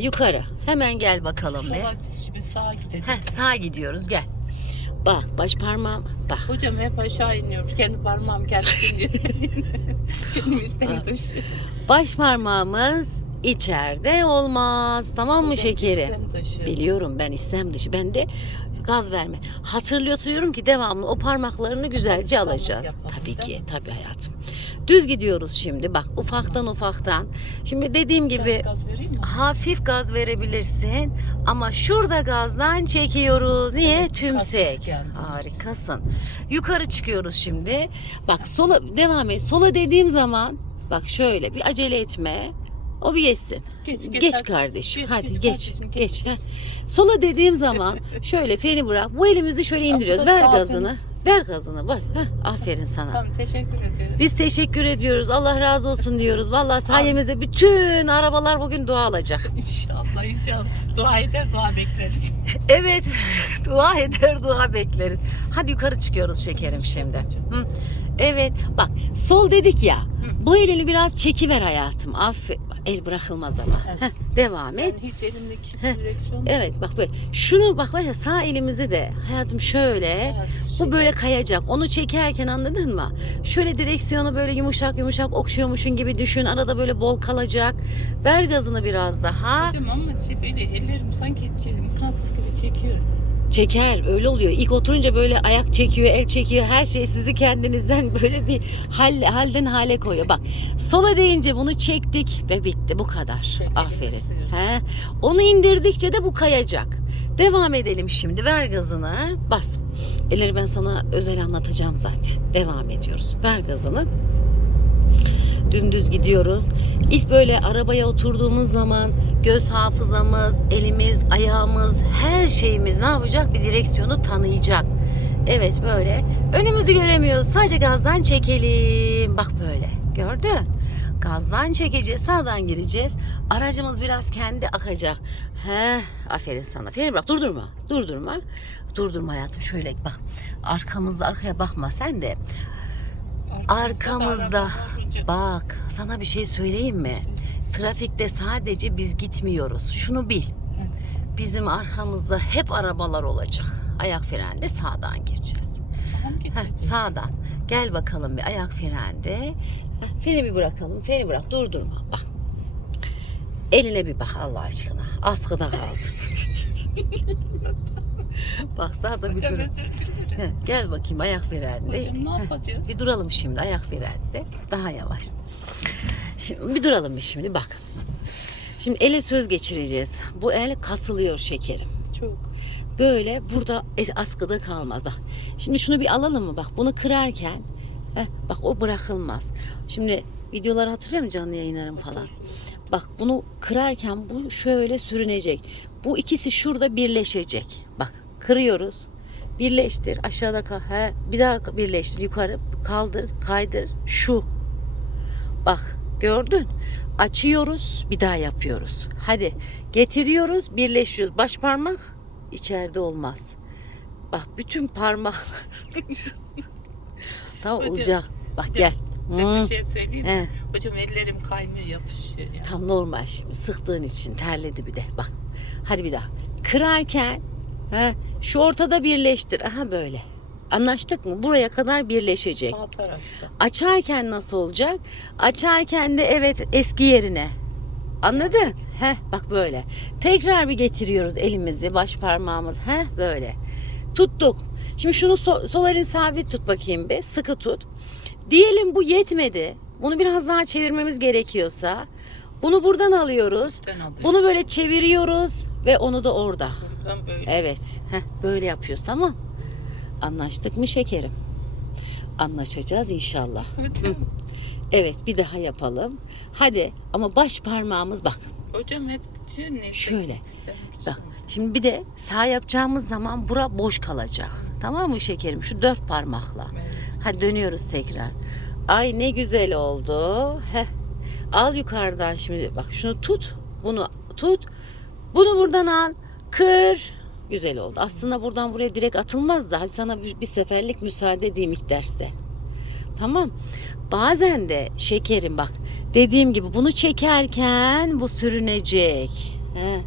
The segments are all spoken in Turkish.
Yukarı. Hemen gel bakalım be. Şimdi sağa gideceğim. Heh, sağ gidiyoruz gel. Bak baş parmağım bak. Hocam hep aşağı iniyorum. Kendi parmağım kendi iniyor. Benim istem dışı. Baş parmağımız içeride olmaz. Tamam mı şekerim? Biliyorum ben istem dışı. Ben de gaz verme. Hatırlatıyorum ki devamlı o parmaklarını güzelce alacağız. Tabii ki, tabii hayatım. Düz gidiyoruz şimdi. Bak ufaktan ufaktan. Şimdi dediğim gibi gaz hafif gaz verebilirsin ama şurada gazdan çekiyoruz. Niye? Evet, Tümsek. Harikasın. Yukarı çıkıyoruz şimdi. Bak sola devam et. Sola dediğim zaman bak şöyle bir acele etme. O bir geçsin. Geç, Geç, hadi. kardeşim. Geç, Hadi geç geç. kardeşim, Geç. geç. Sola dediğim zaman şöyle freni bırak. Bu elimizi şöyle indiriyoruz. Ver gazını. Ver gazını. Bak. Heh, aferin sana. Tamam teşekkür ederim. Biz teşekkür ediyoruz. Allah razı olsun diyoruz. Vallahi sayemizde bütün arabalar bugün dua alacak. İnşallah inşallah. Dua eder dua bekleriz. Evet. dua eder, dua bekleriz. Hadi yukarı çıkıyoruz şekerim şimdi. Hı. Evet. Bak sol dedik ya. Bu elini biraz çekiver hayatım. Aferin. El bırakılmaz ama. Evet. Heh, devam et. Ben hiç elimdeki direksiyon Evet bak böyle. Şunu bak var ya sağ elimizi de hayatım şöyle. Evet, Bu böyle kayacak. Onu çekerken anladın mı? Şöyle direksiyonu böyle yumuşak yumuşak okşuyormuşun gibi düşün. Arada böyle bol kalacak. Ver gazını biraz daha. Hocam ama şey böyle ellerim sanki şey, mıknatıs gibi çekiyor. Çeker öyle oluyor. İlk oturunca böyle ayak çekiyor, el çekiyor. Her şey sizi kendinizden böyle bir hal, halden hale koyuyor. Bak sola deyince bunu çektik ve bitti bu kadar. Aferin. He. Onu indirdikçe de bu kayacak. Devam edelim şimdi. Ver gazını. Bas. Elleri ben sana özel anlatacağım zaten. Devam ediyoruz. Ver gazını. Dümdüz gidiyoruz. İlk böyle arabaya oturduğumuz zaman göz hafızamız, elimiz, ayağımız, her şeyimiz ne yapacak? Bir direksiyonu tanıyacak. Evet böyle. Önümüzü göremiyoruz. Sadece gazdan çekelim. Bak böyle. Gördün? Gazdan çekeceğiz. Sağdan gireceğiz. Aracımız biraz kendi akacak. He, aferin sana. Freni bırak. Durdurma. Durdurma. Durdurma hayatım. Şöyle bak. Arkamızda arkaya bakma sen de. Arkamızda. da olunca- Bak sana bir şey söyleyeyim mi? Trafikte sadece biz gitmiyoruz. Şunu bil. Bizim arkamızda hep arabalar olacak. Ayak frende sağdan gireceğiz. Tamam Heh, sağdan. Gel bakalım bir ayak frende. Heh, freni bir bırakalım. Freni bırak. Durdurma. Bak. Eline bir bak Allah aşkına. Askıda kaldı. bak sağda bir Hocam özür dilerim. Gel bakayım ayak frende. Hocam ne yapacağız? Bir duralım şimdi ayak frende. Daha yavaş. Şimdi bir duralım bir şimdi bak. Şimdi ele söz geçireceğiz. Bu el kasılıyor şekerim. Çok. Böyle burada es- askıda kalmaz. Bak. Şimdi şunu bir alalım mı? Bak bunu kırarken heh, bak o bırakılmaz. Şimdi videoları hatırlıyor musun canlı yayınlarım falan? Bak bunu kırarken bu şöyle sürünecek. Bu ikisi şurada birleşecek. Bak kırıyoruz. Birleştir. Aşağıda kal. He, bir daha birleştir. Yukarı kaldır, kaydır. Şu. Bak gördün. Açıyoruz, bir daha yapıyoruz. Hadi getiriyoruz, birleştiriyoruz. Baş parmak içeride olmaz. BaşBak bütün parmaklar. tamam Hocam, olacak. Bak gel. Size Hmm. bir şey söyleyeyim mi? He. Hocam ellerim kaymıyor yapışıyor ya. Tam normal şimdi sıktığın için terledi bir de bak. Hadi bir daha. Kırarken he, şu ortada birleştir. Aha böyle. Anlaştık mı? Buraya kadar birleşecek. Sağ tarafta. Açarken nasıl olacak? Açarken de evet eski yerine. Anladın? Heh bak böyle. Tekrar bir getiriyoruz elimizi, baş parmağımız. Heh böyle. Tuttuk. Şimdi şunu so- sol elin sabit tut bakayım bir. Sıkı tut. Diyelim bu yetmedi. Bunu biraz daha çevirmemiz gerekiyorsa bunu buradan alıyoruz. Bunu böyle çeviriyoruz ve onu da orada. Buradan böyle. Evet. Heh, böyle yapıyoruz tamam. Anlaştık mı şekerim? Anlaşacağız inşallah. Evet bir daha yapalım. Hadi ama baş parmağımız bak. hocam hep diyor ne? Şöyle. Bak şimdi bir de sağ yapacağımız zaman bura boş kalacak. Tamam mı şekerim? Şu dört parmakla. Evet. Hadi dönüyoruz tekrar. Ay ne güzel oldu. Heh. Al yukarıdan şimdi bak şunu tut. Bunu tut. Bunu buradan al. Kır. Güzel oldu. Aslında buradan buraya direkt atılmaz da hadi sana bir, bir seferlik müsaade edeyim ilk derste. Tamam. Bazen de şekerim bak dediğim gibi bunu çekerken bu sürünecek. He.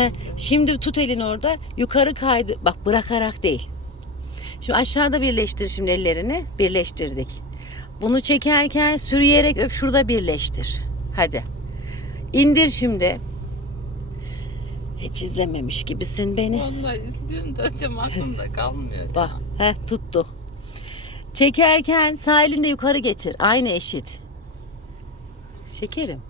He. Şimdi tut elini orada. Yukarı kaydı. Bak bırakarak değil. Şimdi aşağıda birleştir şimdi ellerini. Birleştirdik. Bunu çekerken sürüyerek öp şurada birleştir. Hadi. İndir şimdi. Hiç izlememiş gibisin beni. Vallahi izliyorum da hocam aklımda kalmıyor. Bak, he tuttu. Çekerken sağ elini de yukarı getir. Aynı eşit. Şekerim.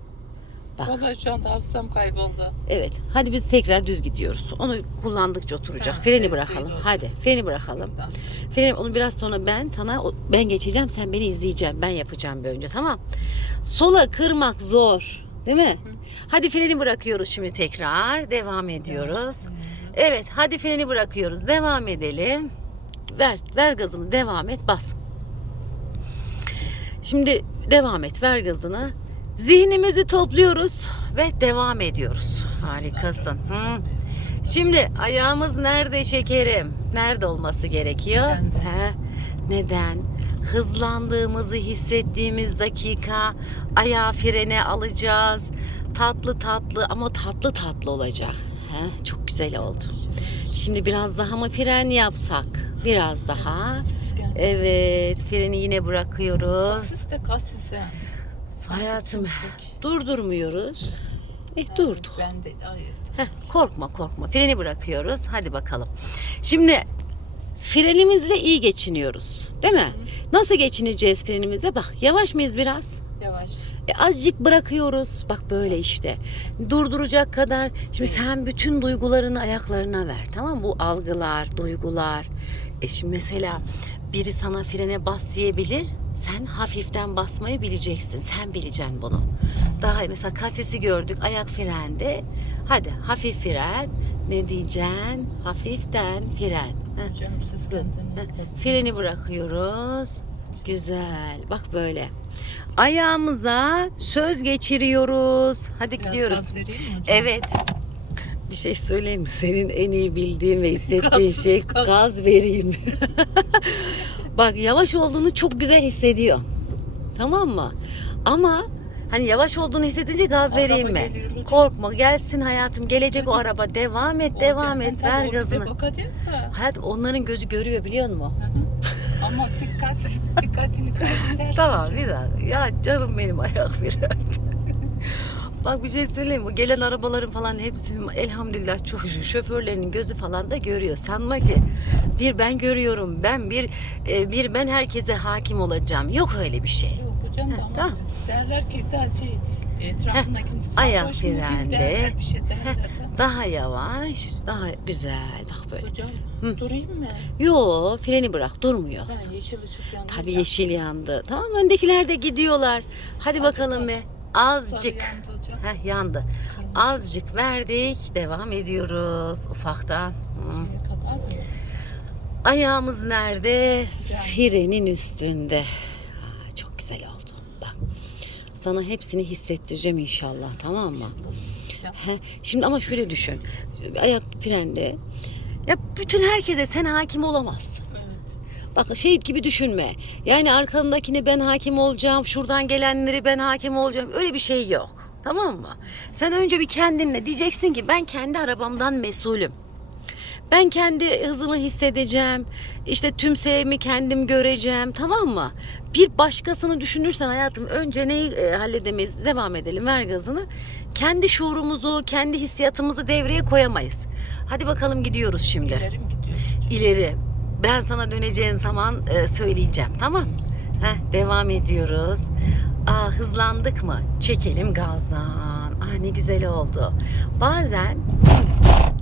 Bak. Vallahi şu anda hafızam kayboldu. Evet. Hadi biz tekrar düz gidiyoruz. Onu kullandıkça oturacak. Ha, freni evet, bırakalım. oldu. Hadi. Freni bırakalım. Tamam. Freni onu biraz sonra ben sana ben geçeceğim. Sen beni izleyeceğim. Ben yapacağım bir önce. Tamam. Sola kırmak zor. Değil mi? Hadi freni bırakıyoruz şimdi tekrar. Devam ediyoruz. Evet, hadi freni bırakıyoruz. Devam edelim. Ver, ver gazını. Devam et, bas. Şimdi devam et, ver gazını. Zihnimizi topluyoruz ve devam ediyoruz. Harikasın. Hı. Şimdi ayağımız nerede şekerim? Nerede olması gerekiyor? He. Neden? Hızlandığımızı hissettiğimiz dakika ayağı frene alacağız. Tatlı tatlı ama tatlı tatlı olacak. He, çok güzel oldu. Şimdi biraz daha mı fren yapsak? Biraz daha. Evet, freni yine bırakıyoruz. Kasis de kasis yani. Hayatım durdurmuyoruz. Eh durdu. Ben de hayır. Heh, korkma korkma. Freni bırakıyoruz. Hadi bakalım. Şimdi frenimizle iyi geçiniyoruz. Değil mi? Nasıl geçineceğiz frenimize? Bak yavaş mıyız biraz? Yavaş. E, azıcık bırakıyoruz. Bak böyle işte. Durduracak kadar. Şimdi sen bütün duygularını ayaklarına ver. Tamam mı? Bu algılar, duygular. E şimdi mesela biri sana frene bas diyebilir. Sen hafiften basmayı bileceksin. Sen bileceksin bunu. Daha. Mesela kasesi gördük. Ayak frende. Hadi hafif fren. Ne diyeceksin? Hafiften fren. Heh. Canım siz kendiniz. Freni bırakıyoruz. Güzel. Bak böyle. Ayağımıza söz geçiriyoruz. Hadi Biraz gidiyoruz. Evet. Bir şey söyleyeyim mi? Senin en iyi bildiğin ve hissettiğin Gaz, şey gaz. gaz vereyim. Bak yavaş olduğunu çok güzel hissediyor. Tamam mı? Ama hani yavaş olduğunu hissedince gaz Araba vereyim mi? geliyor hocam. Korkma gelsin hayatım gelecek o araba. Devam et devam Olacak. et ver gazını. Hayat onların gözü görüyor biliyor musun? Ama dikkat, dikkatini kaybedersin. Tamam bir dakika. Ya canım benim ayak fren. Bak bir şey söyleyeyim? Bu gelen arabaların falan hepsinin elhamdülillah çok şoförlerinin gözü falan da görüyor. Sanma ki bir ben görüyorum. Ben bir e, bir ben herkese hakim olacağım. Yok öyle bir şey. Yok hocam da ama tamam. derler ki daha şey etrafındaki ayak bir frende. derler bir şey derler de. Daha yavaş, daha güzel. Bak böyle. Hocam Hı. durayım mı? Yo freni bırak durmuyoruz. Ha, yeşil ışık yandı. Tabii yeşil yandı. Tamam öndekiler de gidiyorlar. Hadi Azıcık bakalım. Sarı Azıcık. yandı. Heh yandı. Azıcık verdik. Devam ediyoruz ufaktan. Mı? Ayağımız nerede? Fren. Frenin üstünde. Çok güzel oldu. Bak. Sana hepsini hissettireceğim inşallah tamam mı? Şimdi ama şöyle düşün. Ayak frende. Ya bütün herkese sen hakim olamazsın. Bak şey gibi düşünme. Yani arkamdakini ben hakim olacağım. Şuradan gelenleri ben hakim olacağım. Öyle bir şey yok. Tamam mı? Sen önce bir kendinle diyeceksin ki ben kendi arabamdan mesulüm. Ben kendi hızımı hissedeceğim. İşte tüm sevimi kendim göreceğim. Tamam mı? Bir başkasını düşünürsen hayatım önce neyi e, halledemeyiz? Devam edelim. Ver gazını. Kendi şuurumuzu, kendi hissiyatımızı devreye koyamayız. Hadi bakalım gidiyoruz şimdi İlerim gidiyor. ileri. Ben sana döneceğin zaman e, söyleyeceğim. Tamam? Heh, devam ediyoruz. Aa, hızlandık mı? Çekelim gazdan. Ah ne güzel oldu. Bazen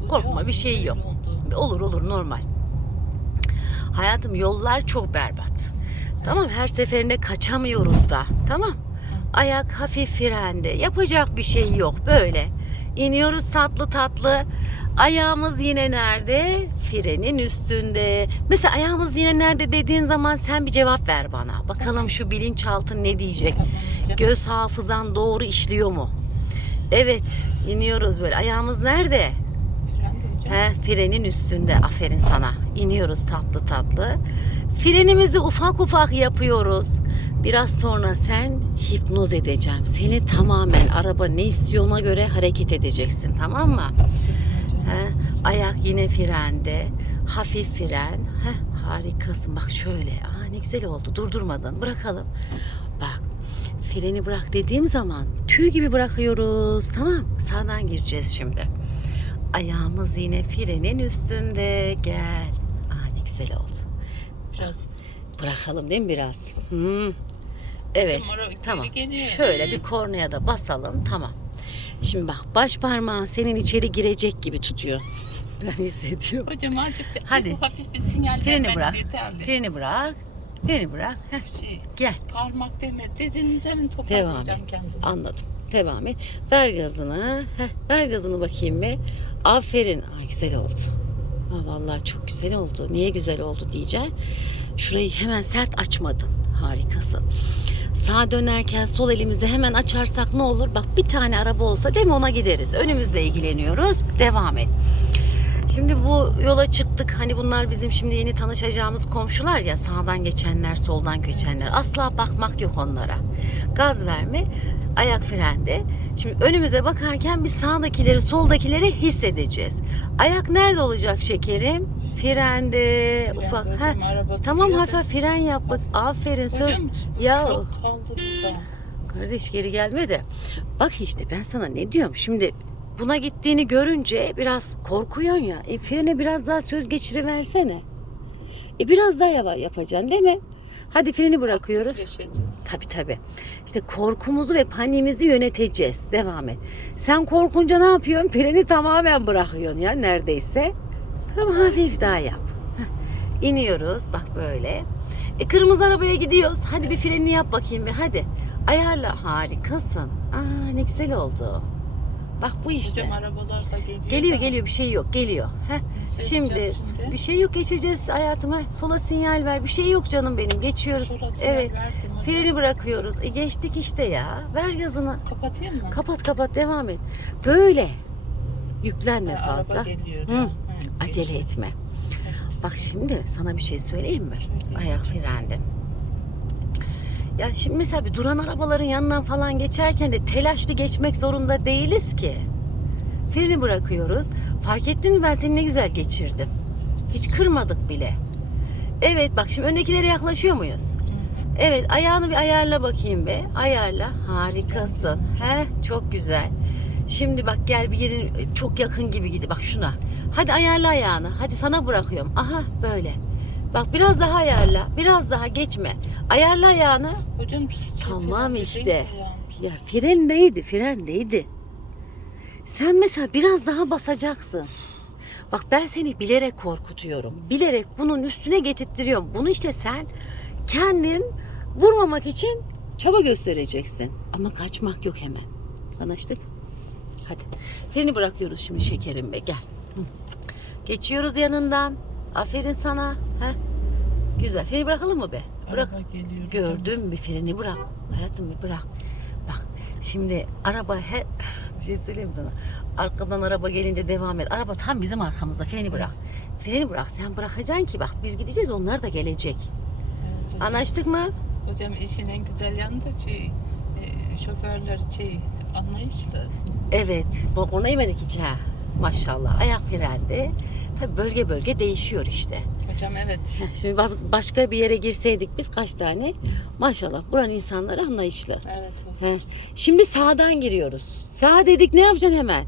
Korkma, bir şey yok. olur olur normal. Hayatım yollar çok berbat. Tamam her seferinde kaçamıyoruz da. Tamam. Ayak hafif frende. Yapacak bir şey yok böyle. İniyoruz tatlı tatlı. Ayağımız yine nerede? Frenin üstünde. Mesela ayağımız yine nerede dediğin zaman sen bir cevap ver bana. Bakalım şu bilinçaltın ne diyecek? Göz hafızan doğru işliyor mu? Evet, iniyoruz böyle. Ayağımız nerede? He, frenin üstünde. Aferin sana. İniyoruz tatlı tatlı. Frenimizi ufak ufak yapıyoruz. Biraz sonra sen hipnoz edeceğim. Seni tamamen araba ne istiyor ona göre hareket edeceksin tamam mı? He, ayak yine frende. Hafif fren. Heh, harikasın. Bak şöyle. Aa, ne güzel oldu. Durdurmadan. Bırakalım. Bak. Freni bırak dediğim zaman tüy gibi bırakıyoruz. Tamam. Sağdan gireceğiz şimdi. Ayağımız yine frenin üstünde. Gel. Güzel oldu. Biraz Bırakalım değil mi biraz? Hmm. Evet. Tamam. Şöyle bir kornaya da basalım. Tamam. Şimdi bak baş parmağın senin içeri girecek gibi tutuyor. ben hissediyorum. Hocam azıcık Hadi. bu hafif bir sinyal vermeniz bırak. yeterli. Freni bırak. Freni bırak. Heh, Şey, gel. parmak deme dediğiniz hemen toparlayacağım kendimi. Anladım. Devam et. Ver gazını. Heh, ver gazını bakayım bir. Aferin. Ay güzel oldu. Vallahi çok güzel oldu. Niye güzel oldu diyeceğim. Şurayı hemen sert açmadın. Harikasın. Sağa dönerken sol elimizi hemen açarsak ne olur? Bak bir tane araba olsa değil mi ona gideriz. Önümüzle ilgileniyoruz. Devam et. Şimdi bu yola çıktık. Hani bunlar bizim şimdi yeni tanışacağımız komşular ya. Sağdan geçenler, soldan geçenler. Asla bakmak yok onlara. Gaz verme, ayak frende. Şimdi önümüze bakarken biz sağdakileri, soldakileri hissedeceğiz. Ayak nerede olacak şekerim? Frende, Biraz ufak. Ha, tamam hafif fren yap bak. Aferin söz. Hocam Ya- kaldı burada. Kardeş geri gelme de. Bak işte ben sana ne diyorum. Şimdi buna gittiğini görünce biraz korkuyorsun ya. E, frene biraz daha söz geçiriversene. E, biraz daha yavaş yapacaksın değil mi? Hadi freni bırakıyoruz. Tabii tabii. İşte korkumuzu ve paniğimizi yöneteceğiz. Devam et. Sen korkunca ne yapıyorsun? Freni tamamen bırakıyorsun ya neredeyse. Tamam hafif daha yap. Heh. İniyoruz bak böyle. E, kırmızı arabaya gidiyoruz. Hadi bir frenini yap bakayım bir hadi. Ayarla harikasın. Aa ne güzel oldu. Bak bu işte. Hocam arabalar da geliyor. Geliyor da. geliyor bir şey yok geliyor. Heh. Şimdi, şimdi? bir şey yok geçeceğiz hayatıma. Sola sinyal ver. Bir şey yok canım benim. Geçiyoruz. Evet. Freni bırakıyoruz. E geçtik işte ya. Ver gazını. Kapatayım mı? Kapat kapat devam et. Böyle. Yüklenme Ha, fazla. Araba geliyor. Hı. Hı, Acele geliyor. etme. Bak şimdi sana bir şey söyleyeyim mi? Söyle. Ayak frende. Ya şimdi mesela bir duran arabaların yanından falan geçerken de telaşlı geçmek zorunda değiliz ki. Freni bırakıyoruz. Fark ettin mi ben seni ne güzel geçirdim. Hiç kırmadık bile. Evet bak şimdi öndekilere yaklaşıyor muyuz? Evet ayağını bir ayarla bakayım be. Ayarla. Harikasın. He çok güzel. Şimdi bak gel bir yerin çok yakın gibi gidi. Bak şuna. Hadi ayarla ayağını. Hadi sana bırakıyorum. Aha böyle. Bak biraz daha ayarla. Biraz daha geçme. Ayarla ayağını. Hocam Tamam falan işte. ya. Ya frendeydi frendeydi. Sen mesela biraz daha basacaksın. Bak ben seni bilerek korkutuyorum. Bilerek bunun üstüne getirttiriyorum. Bunu işte sen kendin vurmamak için çaba göstereceksin. Ama kaçmak yok hemen. Anlaştık? Hadi. Freni bırakıyoruz şimdi şekerim be gel. Geçiyoruz yanından. Aferin sana. Heh. Güzel. Freni bırakalım mı be? Bırak. Araba geliyor. bir freni bırak. Hayatım bir bırak. Bak şimdi araba he bir şey söyleyeyim sana. Arkadan araba gelince devam et. Araba tam bizim arkamızda. Freni bırak. Freni bırak. Sen bırakacaksın ki bak biz gideceğiz onlar da gelecek. Evet, hocam. Anlaştık mı? Hocam işin en güzel yanı da şey, e, şoförler şey anlayışlı. Evet. Bak ona yemedik hiç ha. Maşallah. Ayak frende. Tabi bölge bölge değişiyor işte. Hocam evet. Şimdi baz- başka bir yere girseydik biz kaç tane? Maşallah buranın insanları anlayışlı. Evet. Heh. Şimdi sağdan giriyoruz. Sağ dedik ne yapacaksın hemen?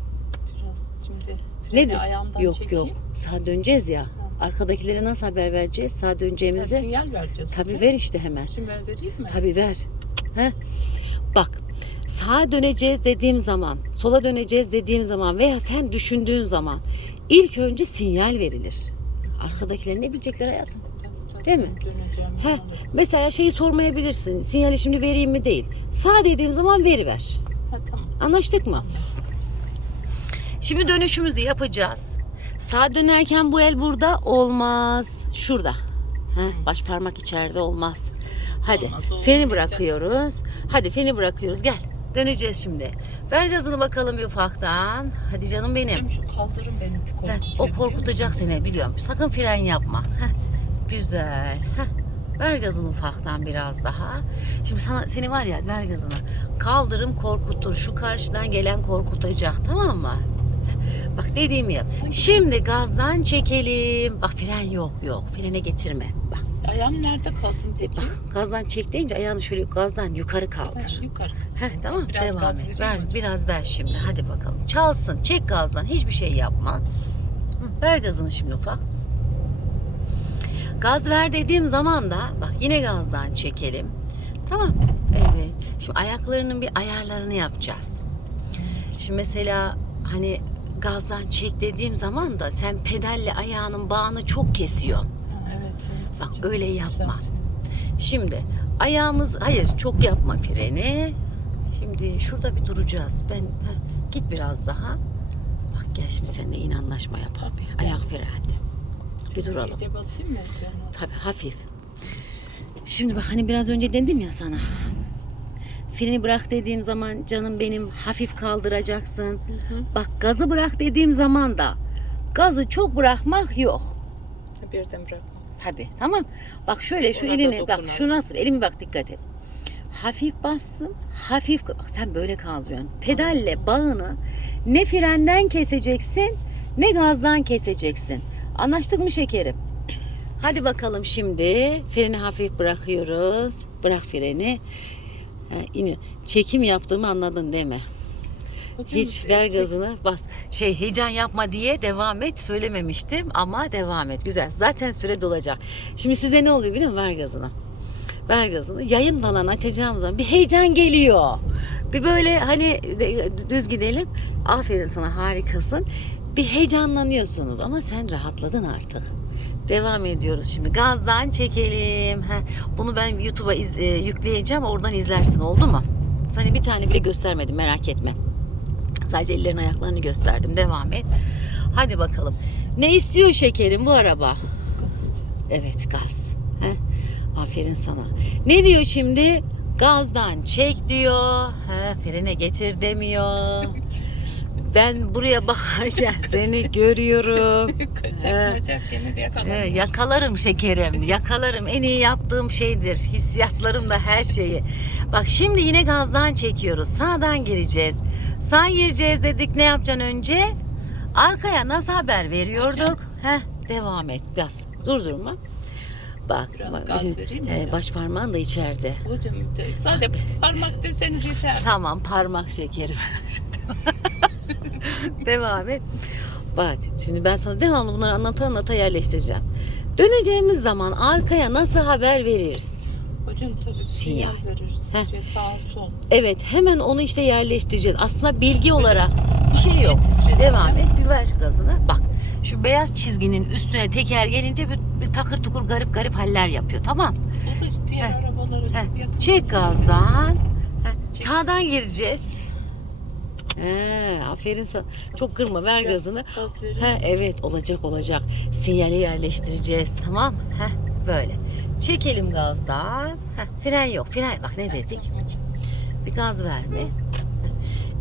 Biraz şimdi Ne freni ayağımdan Yok çekeyim. yok. Sağ döneceğiz ya. Arkadakilere nasıl haber vereceğiz? Sağ döneceğimizi. sinyal vereceğiz. Tabii ver işte hemen. Şimdi ben vereyim mi? Tabii ver. Heh. Bak sağa döneceğiz dediğim zaman, sola döneceğiz dediğim zaman veya sen düşündüğün zaman ilk önce sinyal verilir. Arkadakiler ne bilecekler hayatım? Değil mi? Evet. Mesela şeyi sormayabilirsin. Sinyali şimdi vereyim mi değil. Sağ dediğim zaman veriver. Ha, tamam. Anlaştık mı? Şimdi dönüşümüzü yapacağız. Sağ dönerken bu el burada olmaz. Şurada. Heh, baş parmak içeride olmaz. Hadi Olmaz, freni bırakıyoruz. Hadi freni bırakıyoruz. Gel. Döneceğiz şimdi. Ver gazını bakalım bir ufaktan. Hadi canım benim. Hocam şu kaldırım beni Heh, korkutuyor. o biliyor korkutacak seni biliyorum. Sakın fren yapma. Heh, güzel. Heh, ver gazını ufaktan biraz daha. Şimdi sana seni var ya ver gazını. Kaldırım korkutur. Şu karşıdan gelen korkutacak tamam mı? Heh, Bak dediğimi yap. Sanki- Şimdi gazdan çekelim. Bak fren yok yok. Frene getirme. Bak? Ayağım nerede kalsın peki? bak gazdan çek deyince ayağını şöyle gazdan yukarı Ha, kaldır. yukarı. Heh, tamam Biraz devam et. Ver, hocam? biraz ver şimdi. Hadi bakalım. Çalsın. Çek gazdan. Hiçbir şey yapma. Hı, Ver gazını şimdi ufak. Gaz ver dediğim zaman da bak yine gazdan çekelim. Tamam. Evet. Şimdi ayaklarının bir ayarlarını yapacağız. Şimdi mesela hani gazdan çek dediğim zaman da sen pedalle ayağının bağını çok kesiyorsun. Bak, öyle yapma. Şimdi ayağımız hayır çok yapma freni. Şimdi şurada bir duracağız. Ben heh, git biraz daha. Bak gel şimdi seninle yine anlaşma yapalım. Ayak frende. Bir duralım. İyice basayım mı? Tabii hafif. Şimdi bak hani biraz önce dedim ya sana. Freni bırak dediğim zaman canım benim hafif kaldıracaksın. Hı hı. Bak gazı bırak dediğim zaman da gazı çok bırakmak yok. Birden bırakma. Tabii tamam. Bak şöyle şu Ona elini bak şu nasıl elimi bak dikkat et. Hafif bastım. Hafif bak sen böyle kaldırıyorsun. Pedalle bağını ne frenden keseceksin ne gazdan keseceksin. Anlaştık mı şekerim? Hadi bakalım şimdi freni hafif bırakıyoruz. Bırak freni. Ha, iniyor. Çekim yaptığımı anladın değil mi? Hiç ver gazını bas. Şey heyecan yapma diye devam et söylememiştim ama devam et. Güzel. Zaten süre dolacak. Şimdi size ne oluyor biliyor musun? Ver gazını. Ver gazını. Yayın falan açacağım zaman bir heyecan geliyor. Bir böyle hani düz gidelim. Aferin sana harikasın. Bir heyecanlanıyorsunuz ama sen rahatladın artık. Devam ediyoruz şimdi. Gazdan çekelim. Heh, bunu ben YouTube'a e, yükleyeceğim. Oradan izlersin oldu mu? Sana bir tane bile göstermedim merak etme. Sadece ellerini ayaklarını gösterdim. Devam et. Hadi bakalım. Ne istiyor şekerim bu araba? Gaz. Evet gaz. Heh. Aferin sana. Ne diyor şimdi? Gazdan çek diyor. He, frene getir demiyor. Ben buraya bakarken seni görüyorum. Kaçak Ee, de He, yakalanmaz. yakalarım şekerim. Yakalarım. En iyi yaptığım şeydir. Hissiyatlarım da her şeyi. Bak şimdi yine gazdan çekiyoruz. Sağdan gireceğiz. Sağ gireceğiz dedik. Ne yapacaksın önce? Arkaya nasıl haber veriyorduk? Heh, devam et. Biraz durdurma. Bak, Biraz bak, şimdi, e, baş parmağın da içeride. Hocam de- sadece parmak deseniz yeter. Tamam parmak şekerim. Devam et. Bak şimdi ben sana devamlı bunları anlata anlata yerleştireceğim. Döneceğimiz zaman arkaya nasıl haber veririz? Hocam tabii Sinyal. sinyal veririz. Heh. İşte sağ sol. Evet hemen onu işte yerleştireceğiz. Aslında bilgi olarak bir şey yok. Devam et bir ver gazına. Bak şu beyaz çizginin üstüne teker gelince bir, bir takır tukur garip garip haller yapıyor tamam. O da diğer Heh. arabalara Heh, çok yakın. Çek gazdan. Heh, Çek. Sağdan gireceğiz. He, aferin sana. Çok kırma ver gazını. Gaz verin. He, evet olacak olacak. Sinyali yerleştireceğiz tamam. He, böyle. Çekelim gazdan. He, fren yok. Fren bak ne dedik? Bir gaz verme.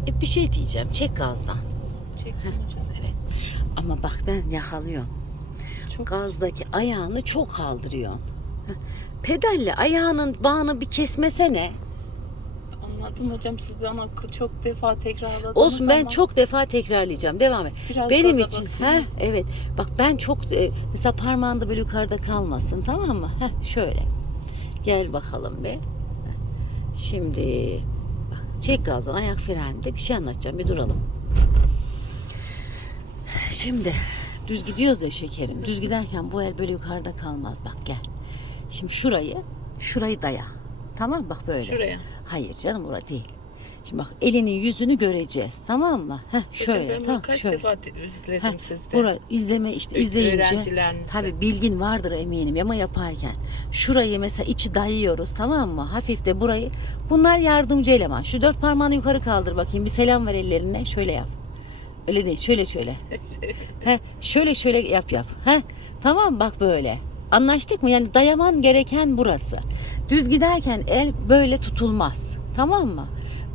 E, bir şey diyeceğim. Çek gazdan. Hocam. Evet. Ama bak ben yakalıyorum. Çok Gazdaki ayağını çok kaldırıyorsun. Heh, Pedalle ayağının bağını bir kesmesene. Anladım hocam siz bana çok defa tekrarladınız Olsun ben ama çok defa tekrarlayacağım. Devam et. biraz Benim gaza için basayım. ha evet. Bak ben çok e, mesela parmağında böyle yukarıda kalmasın tamam mı? Heh, şöyle. Gel bakalım be. Heh. Şimdi bak çek gazdan ayak frende bir şey anlatacağım bir duralım. Şimdi düz gidiyoruz ya şekerim. Düz giderken bu el böyle yukarıda kalmaz. Bak gel. Şimdi şurayı şurayı daya. Tamam bak böyle. Şuraya. Hayır canım orada değil. Şimdi bak elinin yüzünü göreceğiz tamam mı? Heh, Hocam şöyle ben bunu tamam kaç şöyle. defa de- izledim Heh, sizde. Bura izleme işte Ö- izleyince tabi bilgin vardır eminim ama yaparken şurayı mesela içi dayıyoruz tamam mı? Hafif de burayı bunlar yardımcı eleman. Şu dört parmağını yukarı kaldır bakayım bir selam ver ellerine şöyle yap. Öyle değil şöyle şöyle. Heh, şöyle şöyle yap yap. Heh, tamam bak böyle. Anlaştık mı? Yani dayaman gereken burası. Düz giderken el böyle tutulmaz. Tamam mı?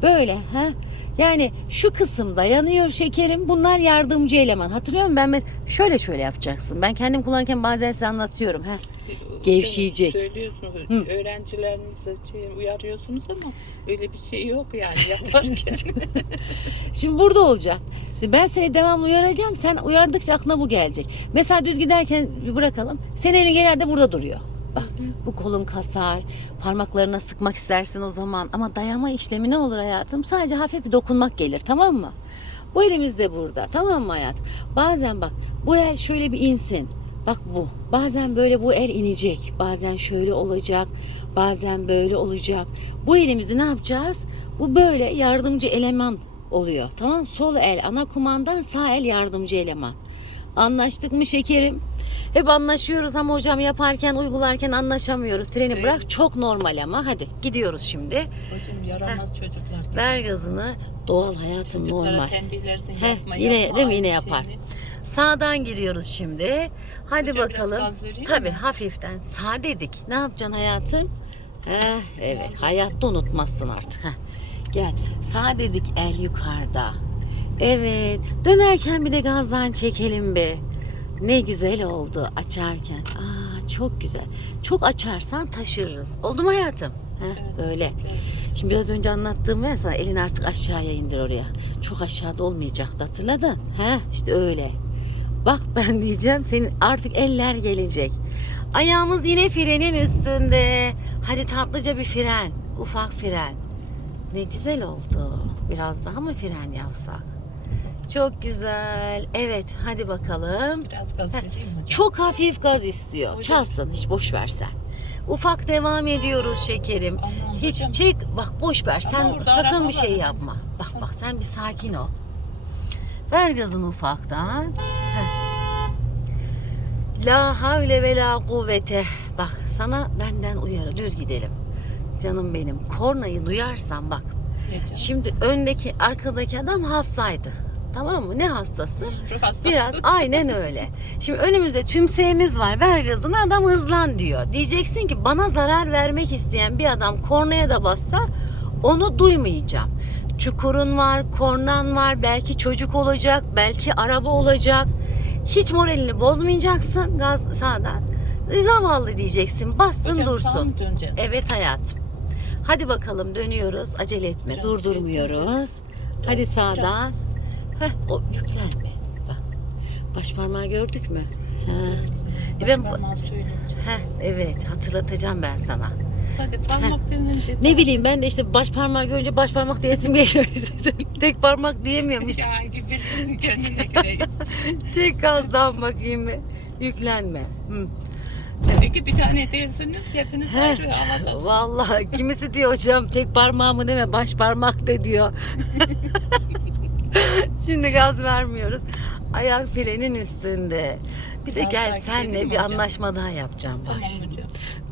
Böyle ha. Yani şu kısımda yanıyor şekerim. Bunlar yardımcı eleman. Hatırlıyor musun? Ben, ben şöyle şöyle yapacaksın. Ben kendim kullanırken bazen size anlatıyorum. Ha. Gevşeyecek. Söylüyorsunuz, Hı. öğrencilerinize şey, uyarıyorsunuz ama öyle bir şey yok yani yaparken. Şimdi burada olacak. Şimdi ben seni devamlı uyaracağım. Sen uyardıkça aklına bu gelecek. Mesela düz giderken bırakalım. Senin elin genelde burada duruyor. Bu kolun kasar. Parmaklarına sıkmak istersin o zaman. Ama dayama işlemi ne olur hayatım? Sadece hafif bir dokunmak gelir tamam mı? Bu elimiz de burada tamam mı hayat? Bazen bak bu el şöyle bir insin. Bak bu. Bazen böyle bu el inecek. Bazen şöyle olacak. Bazen böyle olacak. Bu elimizi ne yapacağız? Bu böyle yardımcı eleman oluyor. Tamam Sol el ana kumandan sağ el yardımcı eleman. Anlaştık mı şekerim? Hep anlaşıyoruz ama hocam yaparken uygularken anlaşamıyoruz. Freni Evet. bırak çok normal ama hadi gidiyoruz şimdi. Hocam yaramaz çocuklar. Ver gazını. Doğal hayatım Çocuklara normal. Heh, yapma yine- yapma değil mi? Yine yapar. şeyini. Sağdan giriyoruz şimdi. Hadi Hocam bakalım. Tabii mi? hafiften. Sağ dedik. Ne yapacaksın hayatım? Heh, evet. Hayatta unutmazsın artık. Heh. Gel. Sağ dedik el yukarıda. Evet. Dönerken bir de gazdan çekelim be. Ne güzel oldu açarken. Aa çok güzel. Çok açarsan taşırırız. Oldu mu hayatım? Heh, Evet. böyle. Evet. Şimdi biraz önce anlattığım ya sana elini artık aşağıya indir oraya. Çok aşağıda olmayacaktı hatırladın? He işte öyle. Bak ben diyeceğim senin artık eller gelecek. Ayağımız yine frenin üstünde. Hadi tatlıca bir fren. Ufak fren. Ne güzel oldu. Biraz daha mı fren yapsak? Çok güzel. Evet hadi bakalım. Biraz gaz vereyim mi hocam? Çok hafif gaz istiyor. Hocam. Çalsın hiç boş versen. Ufak devam ediyoruz şekerim. Aman Hiç hocam. çek bak boş ver sen sakın bir şey var. yapma. Bak bak sen bir sakin ol. Ver gazını ufaktan. Heh. La havle ve la kuvvete. Bak sana benden uyarı düz gidelim. Canım benim kornayı duyarsan bak. Şimdi öndeki arkadaki adam hastaydı. Tamam mı? Ne hastası? Hı, Ruh hastası. Biraz aynen öyle. Şimdi önümüzde tümseğimiz var. Ver gazını adam hızlan diyor. Diyeceksin ki bana zarar vermek isteyen bir adam kornaya da bassa onu duymayacağım. Çukurun var, kornan var, belki çocuk olacak, belki araba olacak. Hiç moralini bozmayacaksın gaz sağdan. Zavallı diyeceksin. Bassın Hocam, dursun. Evet hayatım. Hadi bakalım dönüyoruz. Acele etme. Biraz Durdurmuyoruz. Hadi Biraz- sağdan. Heh, o yüklenme. Bak. Baş parmağı gördük mü? Ha. Baş ben- parmağı söyleyeceğim. Heh, evet hatırlatacağım ben sana. Sadece parmak denince. Ne bileyim ben de işte baş parmağı görünce baş parmak diyesim geliyor. işte. Tek parmak diyemiyorum işte. Ya birbirinizi kendine göre. Çek gazdan bakayım bir. Yüklenme. Hı. Peki bir tane değilsiniz ki hepiniz Heh, ayrı havadasınız. Vallahi kimisi diyor hocam tek parmağımı deme baş parmak de diyor. Şimdi gaz vermiyoruz. Ayak frenin üstünde. Bir de Biraz gel senle bir hocam. anlaşma daha yapacağım bak Tamam şimdi. hocam.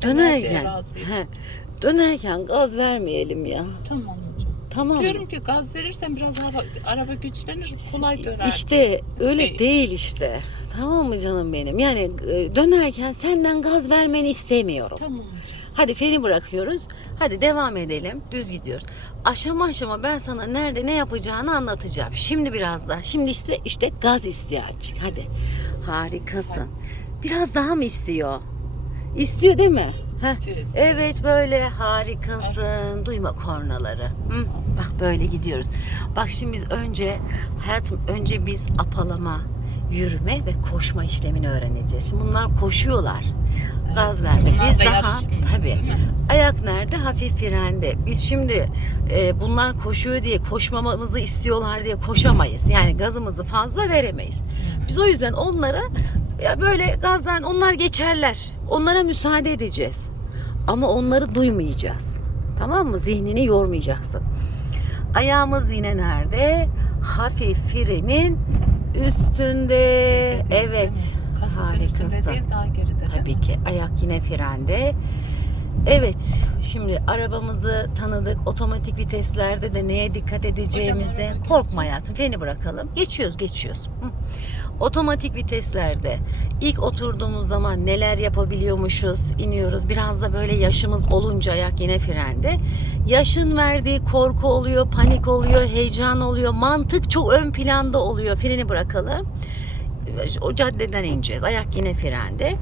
Ben her şeye Dönerken, razıyım. he, dönerken gaz vermeyelim ya. Tamam hocam. Tamam? Diyorum ki gaz verirsen biraz araba, araba güçlenir kolay döner. İşte öyle Değil. değil işte. Tamam mı canım benim? Yani e, dönerken senden gaz vermeni istemiyorum. Tamam. Hadi freni bırakıyoruz. Hadi devam edelim. Düz gidiyoruz. Aşama aşama ben sana nerede ne yapacağını anlatacağım. Şimdi biraz daha. Şimdi işte işte gaz istiyor azıcık. Hadi. Harikasın. Biraz daha mı istiyor? İstiyor değil mi? Heh. Evet böyle harikasın. Duyma kornaları. Hı? Bak böyle gidiyoruz. Bak şimdi biz önce hayatım önce biz apalama, yürüme ve koşma işlemini öğreneceğiz. Şimdi bunlar koşuyorlar. Gaz verme. Biz da daha mi? Ayak nerede? Hafif frende. Biz şimdi e, bunlar koşuyor diye koşmamamızı istiyorlar diye koşamayız. Yani gazımızı fazla veremeyiz. Biz o yüzden onlara ya böyle gazdan onlar geçerler. Onlara müsaade edeceğiz. Ama onları duymayacağız. Tamam mı? Zihnini yormayacaksın. Ayağımız yine nerede? Hafif frenin üstünde. Evet. Kasası üstünde değil daha geride. Tabii ki ayak yine frende. Evet, şimdi arabamızı tanıdık. Otomatik viteslerde de neye dikkat edeceğimizi Hocam, korkma hayatım. Freni bırakalım. Geçiyoruz, geçiyoruz. Hı. Otomatik viteslerde ilk oturduğumuz zaman neler yapabiliyormuşuz, iniyoruz. Biraz da böyle yaşımız olunca ayak yine frende. Yaşın verdiği korku oluyor, panik oluyor, heyecan oluyor. Mantık çok ön planda oluyor. Freni bırakalım. O caddeden ineceğiz. Ayak yine frende.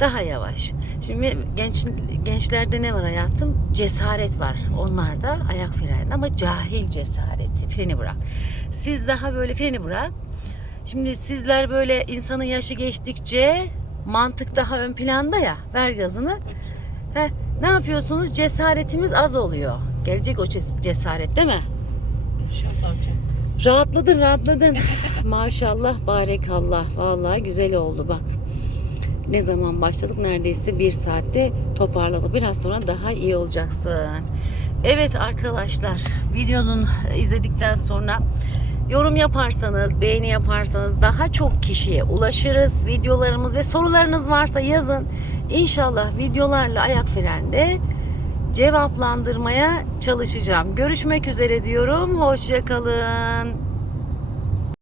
Daha yavaş. Şimdi genç gençlerde ne var hayatım? Cesaret var. Onlarda ayak freni ama cahil cesareti. Freni bırak. Siz daha böyle freni bırak. Şimdi sizler böyle insanın yaşı geçtikçe mantık daha ön planda ya. Ver gazını. Heh, ne yapıyorsunuz? Cesaretimiz az oluyor. Gelecek o ces- cesaret değil mi? İnşallah hocam. Rahatladın rahatladın. Maşallah barekallah. Vallahi güzel oldu bak. Ne zaman başladık? Neredeyse bir saatte toparladık. Biraz sonra daha iyi olacaksın. Evet arkadaşlar videonun izledikten sonra yorum yaparsanız, beğeni yaparsanız daha çok kişiye ulaşırız. Videolarımız ve sorularınız varsa yazın. İnşallah videolarla ayak frende cevaplandırmaya çalışacağım. Görüşmek üzere diyorum. Hoşçakalın.